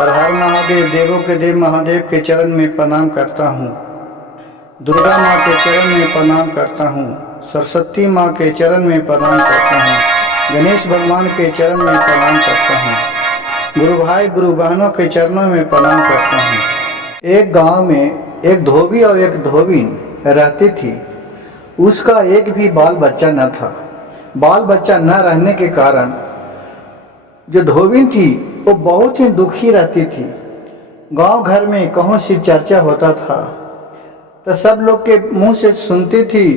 हर हर महादेव, देवों के देव महादेव के चरण में प्रणाम करता हूँ। दुर्गा माँ के चरण में प्रणाम करता हूँ। सरस्वती माँ के चरण में प्रणाम करता हूँ। गणेश भगवान के चरण में प्रणाम करता हूँ। गुरु भाई गुरु बहनों के चरणों में प्रणाम करता हूँ। एक गांव में एक धोबी और एक धोबिन रहती थी। उसका एक भी बाल बच्चा न था। बाल बच्चा न रहने के कारण जो धोबिन थी वो बहुत ही दुखी रहती थी। गांव घर में कहूँ शिव चर्चा होता था तो सब लोग के मुंह से सुनती थी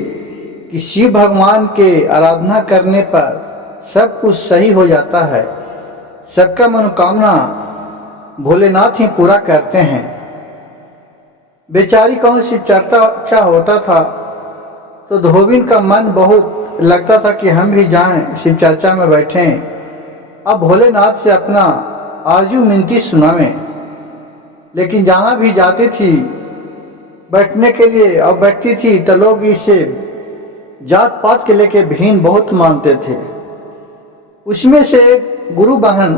कि शिव भगवान के आराधना करने पर सब कुछ सही हो जाता है, सबका मनोकामना भोलेनाथ ही पूरा करते हैं। बेचारी कहूँ शिव चर्चा होता था तो धोबिन का मन बहुत लगता था कि हम भी जाएं, शिव चर्चा में बैठें, अब भोलेनाथ से अपना आरजू मिनती सुनावें। लेकिन जहाँ भी जाती थी बैठने के लिए और बैठती थी तो लोग इसे जात पात के लेके भीन बहुत मानते थे। उसमें से एक गुरु बहन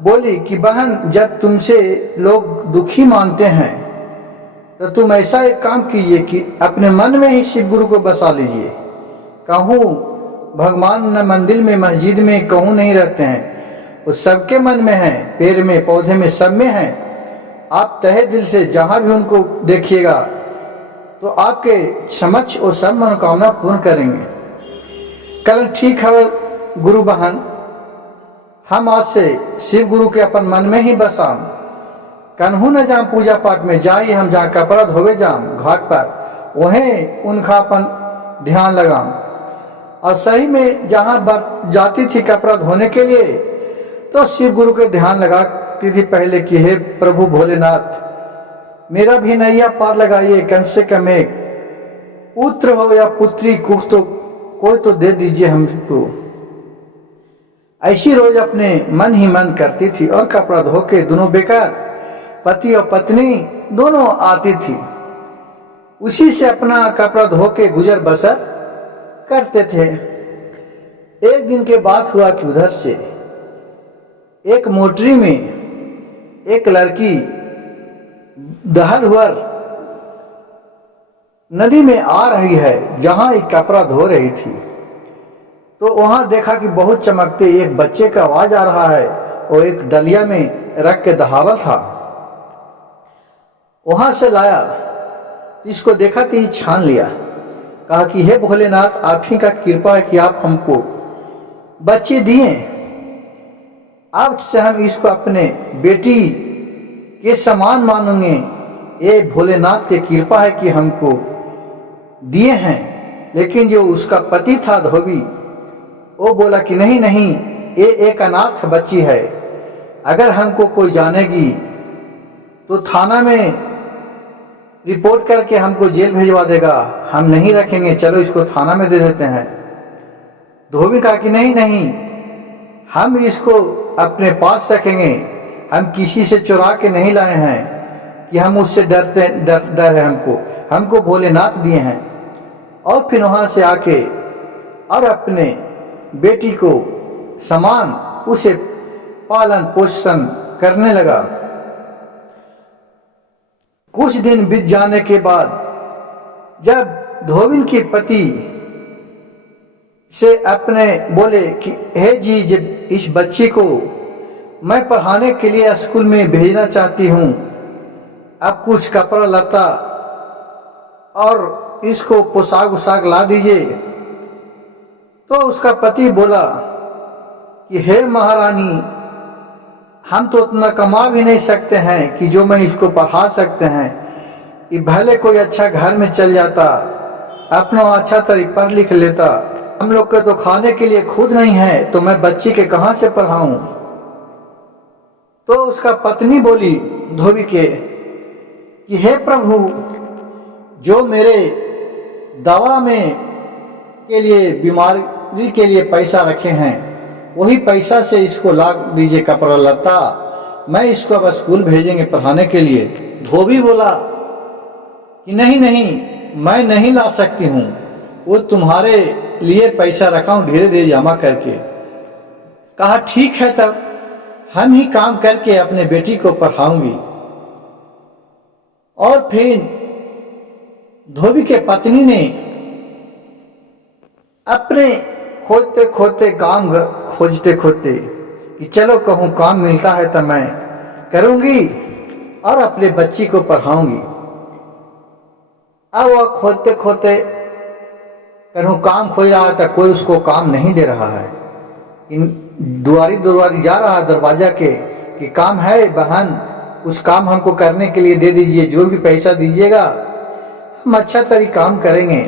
बोली कि बहन, जब तुमसे लोग दुखी मानते हैं तो तुम ऐसा एक काम कीजिए कि अपने मन में ही शिव गुरु को बसा लीजिए। कहूँ भगवान न मंदिर में मस्जिद में कहूँ नहीं रहते हैं, वो सबके मन में है, पेड़ में पौधे में सब में है। आप तहे दिल से जहाँ भी उनको देखिएगा तो आपके समक्ष वो सब मनोकामना पूर्ण करेंगे। कल ठीक है गुरु बहन, हम आज से शिव गुरु के अपन मन में ही बसाम। कन्हू न जाम पूजा पाठ में जाइए, हम जहाँ कपड़ा धोवे जाम घाट पर, वहीं उनका अपन ध्यान लगाम। और सही में जहाँ जाती थी कपड़ा धोने के लिए तो शिव गुरु के ध्यान लगाती थी पहले कि हे प्रभु भोलेनाथ, मेरा भी नैया पार लगाइए, कम से कम एक पुत्र हो या पुत्री, कुछ तो कोई तो दे दीजिए हमको। ऐसी रोज अपने मन ही मन करती थी और कपड़ा धो के दोनों बेकार पति और पत्नी दोनों आती थी। उसी से अपना कपड़ा धो के गुजर बसर करते थे। एक दिन के बाद हुआ कि उधर से एक मोटरी में एक लड़की दहर नदी में आ रही है जहां एक कपड़ा धो रही थी। तो वहां देखा कि बहुत चमकते एक बच्चे का आवाज आ रहा है, वो एक डलिया में रख के दहावल था। वहां से लाया, इसको देखा तो ही छान लिया, कहा कि हे भोलेनाथ, आप ही का कृपा है कि आप हमको बच्चे दिए। अब से हम इसको अपने बेटी के समान मानेंगे। ये भोलेनाथ की कृपा है कि हमको दिए हैं। लेकिन जो उसका पति था धोबी, वो बोला कि नहीं नहीं, ये एक अनाथ बच्ची है, अगर हमको कोई जानेगी तो थाना में रिपोर्ट करके हमको जेल भेजवा देगा, हम नहीं रखेंगे, चलो इसको थाना में दे देते हैं। धोबी कहा कि नहीं नहीं, हम इसको अपने पास रखेंगे, हम किसी से चुरा के नहीं लाए हैं कि हम उससे डर है, हमको भोलेनाथ दिए हैं। और फिर वहां से आके और अपने बेटी को समान उसे पालन पोषण करने लगा। कुछ दिन बीत जाने के बाद जब धोबिन के पति से अपने बोले कि हे जी, जब इस बच्ची को मैं पढ़ाने के लिए स्कूल में भेजना चाहती हूँ, अब कुछ कपड़ा लता और इसको पोशाक उशाक ला दीजिए। तो उसका पति बोला कि हे महारानी, हम तो उतना कमा भी नहीं सकते हैं कि जो मैं इसको पढ़ा सकते हैं। कि भले कोई अच्छा घर में चल जाता, अपना अच्छा तरीके पढ़ लिख लेता, हम लोग के तो खाने के लिए खुद नहीं है, तो मैं बच्ची के कहाँ से पढ़ाऊं। तो उसका पत्नी बोली धोबी के कि हे प्रभु, जो मेरे दवा में के लिए बीमारी के लिए पैसा रखे हैं, वही पैसा से इसको ला दीजिए कपड़ा लता, मैं इसको अब स्कूल भेजेंगे पढ़ाने के लिए। धोबी बोला कि नहीं नहीं, मैं नहीं ला सकती हूँ, वो तुम्हारे लिए पैसा रखा हूँ धीरे धीरे जमा करके। कहा ठीक है, तब हम ही काम करके अपने बेटी को पढ़ाऊंगी। और फिर धोबी के पत्नी ने अपने खोजते खोजते काम खोजते खोजते कि चलो कहूँ काम मिलता है तो मैं करूँगी और अपने बच्ची को पढ़ाऊँगी। अब वह खोजते खोजते कहूँ काम खोज रहा था, कोई उसको काम नहीं दे रहा है। दुआरी दुआरी जा रहा दरवाजा के कि काम है बहन, कुछ काम हमको करने के लिए दे दीजिए, जो भी पैसा दीजिएगा हम अच्छा तरीके काम करेंगे।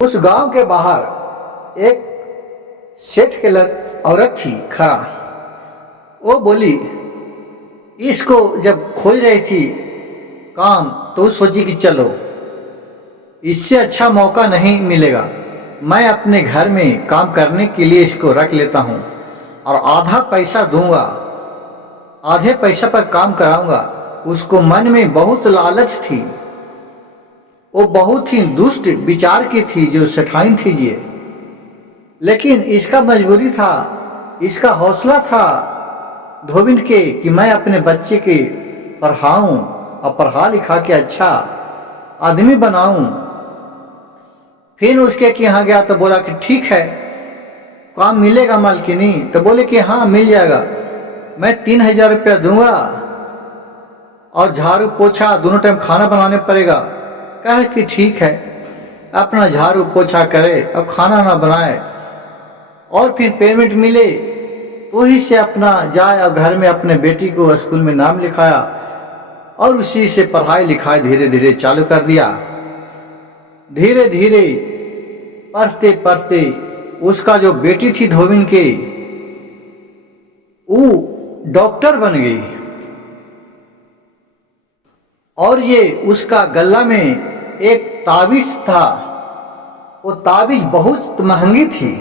उस गांव के बाहर एक सेठ के औरत थी खड़ा। वो बोली, इसको जब खोज रही थी काम तो सोची कि चलो इससे अच्छा मौका नहीं मिलेगा, मैं अपने घर में काम करने के लिए इसको रख लेता हूँ और आधा पैसा दूंगा, आधे पैसा पर काम कराऊंगा। उसको मन में बहुत लालच थी, वो बहुत ही दुष्ट विचार की थी जो सेठाइन थी ये। लेकिन इसका मजबूरी था, इसका हौसला था धोबिन के कि मैं अपने बच्चे के पढ़ाऊं और पढ़ा लिखा के अच्छा आदमी बनाऊं। फिर उसके कि यहाँ गया तो बोला कि ठीक है काम मिलेगा मालकिनी, तो बोले कि हाँ मिल जाएगा, मैं 3,000 रुपया दूंगा और झाड़ू पोछा दोनों टाइम खाना बनाने पड़ेगा। कहे कि ठीक है, अपना झाड़ू पोछा करे और खाना ना बनाए और फिर पेमेंट मिले तो ही से अपना जाए और घर में अपने बेटी को स्कूल में नाम लिखाया और उसी से पढ़ाई लिखाई धीरे धीरे चालू कर दिया। धीरे धीरे पढ़ते पढ़ते उसका जो बेटी थी धोबिन के, वो डॉक्टर बन गई। और ये उसका गला में एक ताबीज था, वो ताबीज बहुत महंगी थी।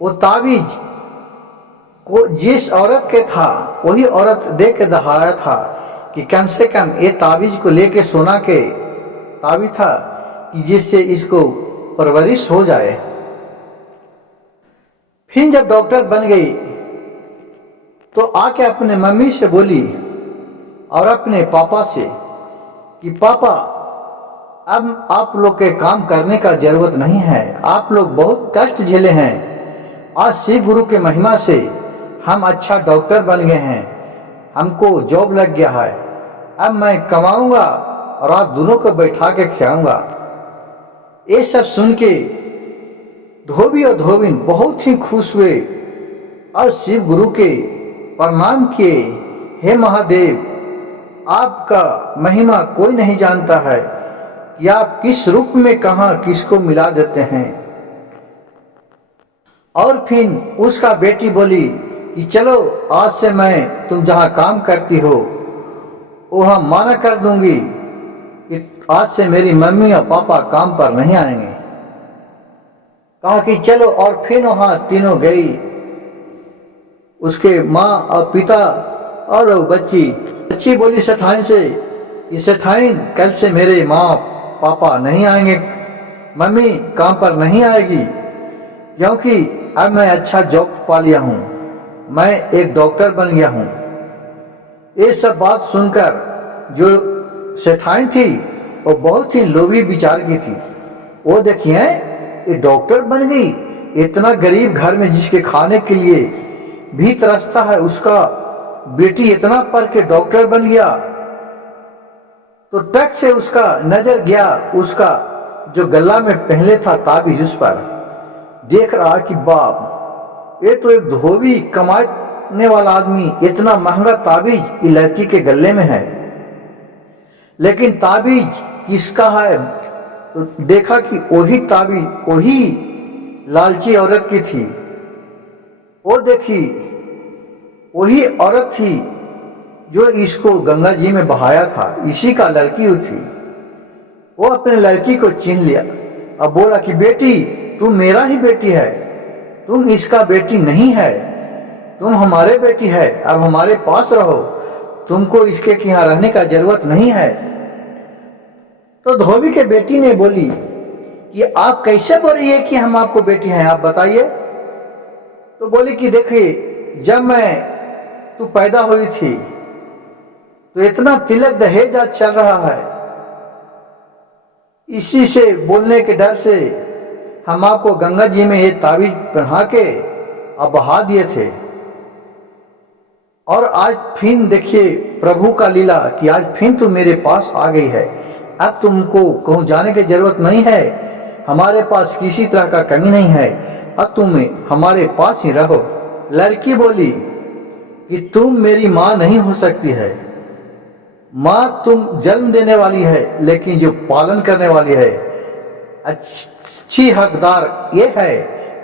वो ताबीज को जिस औरत के था वही औरत दे के दहाया था कि कम से कम ये ताबीज को लेके सोना के ताबीज था कि जिससे इसको परवरिश हो जाए। फिर जब डॉक्टर बन गई तो आके अपने मम्मी से बोली और अपने पापा से कि पापा अब आप लोग के काम करने का जरूरत नहीं है, आप लोग बहुत कष्ट झेले हैं, आज शिव गुरु के महिमा से हम अच्छा डॉक्टर बन गए हैं, हमको जॉब लग गया है, अब मैं कमाऊंगा और आप दोनों को बैठा के खिलाऊंगा। ये सब सुन के धोबी और धोबिन बहुत ही खुश हुए और शिव गुरु के प्रणाम किए। हे महादेव, आपका महिमा कोई नहीं जानता है कि आप किस रूप में कहाँ किसको मिला देते हैं। और फिर उसका बेटी बोली कि चलो आज से मैं तुम जहाँ काम करती हो वहाँ माना कर दूंगी कि आज से मेरी मम्मी और पापा काम पर नहीं आएंगे। कहा कि चलो, और फिर वहाँ तीनों गई, उसके माँ और पिता और बच्ची बोली सेठाइन से कि सेठाइन कल से मेरे माँ पापा नहीं आएंगे, मम्मी काम पर नहीं आएगी, क्योंकि अब मैं अच्छा जॉब पा लिया हूँ, मैं एक डॉक्टर बन गया हूँ। ये सब बात सुनकर जो सेठाइन थी वो बहुत ही लोभी विचार की थी। वो देखिए ये डॉक्टर बन गई, इतना गरीब घर में जिसके खाने के लिए भी तरसता है, उसका बेटी इतना पढ़ के डॉक्टर बन गया। तो टक से उसका नजर गया उसका जो गला में पहले था ताबीज, उस पर देख रहा कि बाप ये तो एक धोबी कमाने वाला आदमी, इतना महंगा ताबीज ये लड़की के गले में है। लेकिन ताबीज किसका है तो देखा कि वही ताबीज वही लालची औरत की थी। वो देखी वही औरत थी जो इसको गंगा जी में बहाया था, इसी का लड़की थी। वो अपने लड़की को चिन्ह लिया अब बोला कि बेटी तुम मेरा ही बेटी है, तुम इसका बेटी नहीं है, तुम हमारे बेटी है, अब हमारे पास रहो, तुमको इसके यहाँ रहने का जरूरत नहीं है। तो धोबी के बेटी ने बोली कि आप कैसे बोल रही है कि हम आपको बेटी हैं, आप बताइए। तो बोली कि देखिए जब तू पैदा हुई थी तो इतना तिलक दहेज आज चल रहा है, इसी से बोलने के डर से हम आपको गंगा जी में ये ताबीज पहना के अब बहा दिए थे। और आज फिर देखिए प्रभु का लीला कि आज फिर तू मेरे पास आ गई है। अब तुमको कहूँ जाने की जरूरत नहीं है, हमारे पास किसी तरह का कमी नहीं है, अब तुम हमारे पास ही रहो। लड़की बोली कि तुम मेरी माँ नहीं हो सकती है। माँ तुम जन्म देने वाली है, लेकिन जो पालन करने वाली है, अच्छी हकदार ये है,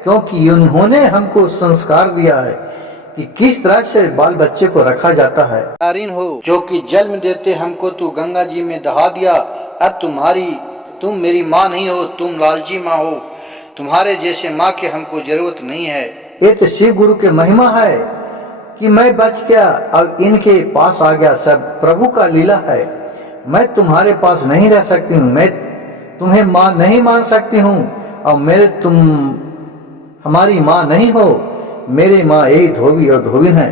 क्योंकि उन्होंने हमको संस्कार दिया है कि किस तरह से बाल बच्चे को रखा जाता है। नारीन हो जो कि जन्म देते हमको तू गंगा जी में दहा दिया। अब तुम मेरी माँ नहीं हो, तुम लालची माँ हो। तुम्हारे जैसे माँ के हमको जरूरत नहीं है। ये तो शिव गुरु के महिमा है कि मैं बच गया और इनके पास आ गया। सब प्रभु का लीला है। मैं तुम्हारे पास नहीं रह सकती हूँ, मैं तुम्हें माँ नहीं मान सकती हूँ और तुम हमारी माँ नहीं हो। मेरे माँ यही धोबी और धोबिन है।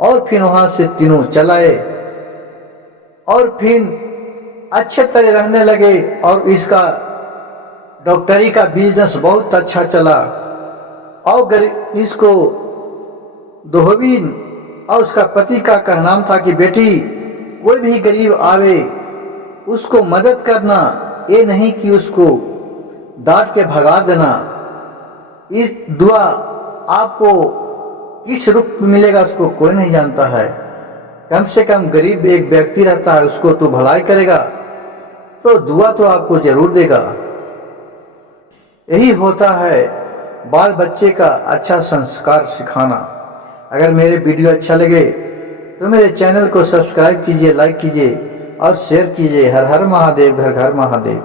और फिर वहां से तीनों चलाए और फिर अच्छे तरह रहने लगे और इसका डॉक्टरी का बिजनेस बहुत अच्छा चला। और इसको धोबिन और उसका पति का कहना था कि बेटी कोई भी गरीब आवे उसको मदद करना, ये नहीं कि उसको डांट के भगा देना। इस दुआ आपको किस रूप में मिलेगा उसको कोई नहीं जानता है। कम से कम गरीब एक व्यक्ति रहता है, उसको तो भलाई करेगा तो दुआ तो आपको जरूर देगा। यही होता है बाल बच्चे का अच्छा संस्कार सिखाना। अगर मेरे वीडियो अच्छा लगे तो मेरे चैनल को सब्सक्राइब कीजिए, लाइक कीजिए और शेयर कीजिए। हर हर महादेव, घर घर महादेव।